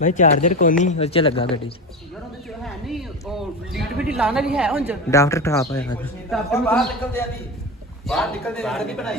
भाई चार्जर को नहीं उस च लगा गड्डी ਯਾਰ ਉਹਦੇ ਚ ਹੈ ਨਹੀਂ ਉਹ ਲੀਡ ਵੀ ਢਿੱਲਾਂ ਵਾਲੀ ਹੈ ਹੁਣ ਚ डॉक्टर टॉप है ਬਾਹਰ ਨਿਕਲਦੇ ਆ ਦੀ ਬਾਹਰ ਨਿਕਲਦੇ ਨਹੀਂ ਬਣਾਈ